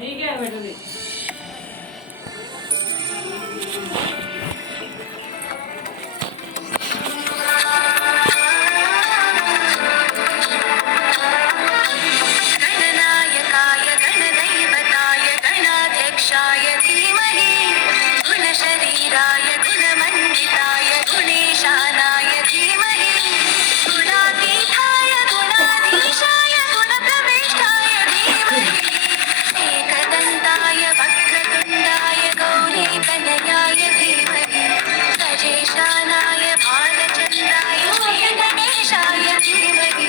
ಹೀಗೆ ಬಿಡಲಿ. गणनायकाय गणदैवताय गणाध्यक्षाय धीमहि गुणशरीराय गुणमण्डिताय गुणेशानाय धीमहि गुणातीताय गुणाधीशाय गुणप्रविष्टाय धीमहि एकदन्ताय वक्रतुण्डाय गौरीतनयाय धीमहि गजेशानाय भालचन्द्राय श्रीगणेशाय धीमहि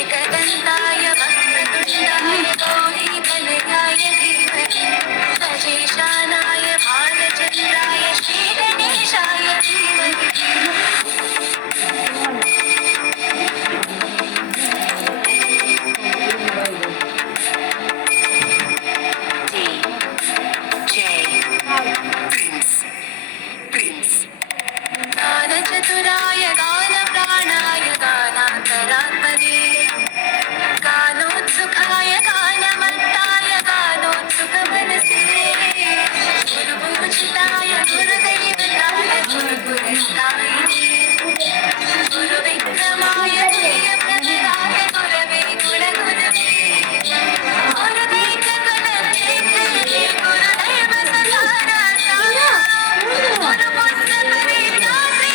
एकदन्ताय वक्रतुण्डाय गौरीतनयाय धीमहि गजेशानाय भालचन्द्राय श्रीगणेशाय धीमहि गानचतुराय गानप्राणाय गानान्तरात्मने गानोत्सुकाय गानमत्ताय गानोत्सुकमनसे गुरुपूजिताय गुरुदैवताय गुरुपुरस्तायिने गुरुविक्रमाय प्रियप्रदराय गुरवे गुणगुणवे गुरुदैककुलनेत्रे गुरुदैव सदाराध्याय गुरुपुत्रपरित्रात्रे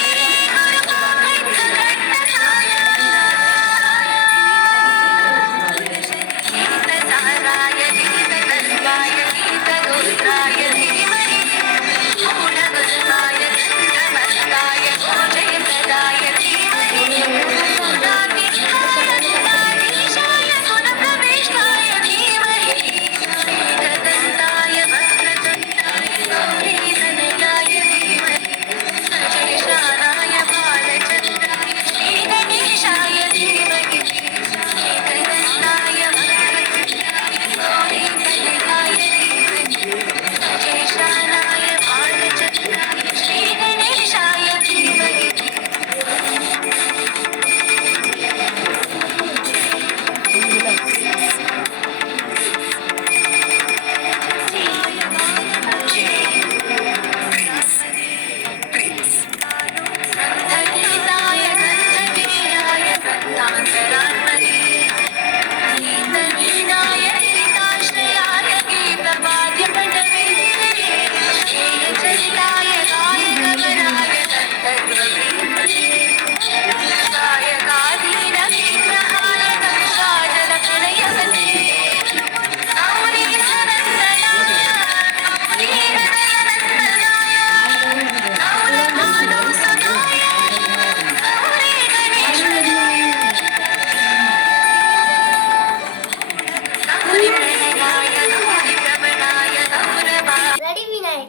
गुरुपौत्रघट्टकाय गीतसाराय गीतकल्पाय गीतगोत्राय धीमहि गूढगुल्माय गन्धमस्ताय गोजयप्रदाय धीमहि गुणातीताय गुणाधीशाय गुणप्रविष्टाय धीमहि एकदन्ताय वक्रतुण्डाय गौरीतनयाय धीमहि गजेशानाय भालचन्द्राय श्रीगणेशाय धीमहि एकदन्ताय वक्रतुण्डाय गौरीतनयाय धीमहि गजेशानाय भालचन्द्राय श्रीगणेशाय धीमहि गन्धहीताय गन्धवीराय गन्धान्तरात्मने गीतहीनाय गीताश्रयाय गीतवाद्यपटवे गेयचरिताय गायकवराय गन्धर्वप्रेमणे गायकाधीनविग्रहाय गङ्गाजलप्रणयवने गौरीधनन्दनाय गौरीहृदयनन्दनाय गौरभानुसुताय गौरीगणेश्वराय गौरीप्रणयाय गौरीप्रवणाय गौरवा Ready, Vinay?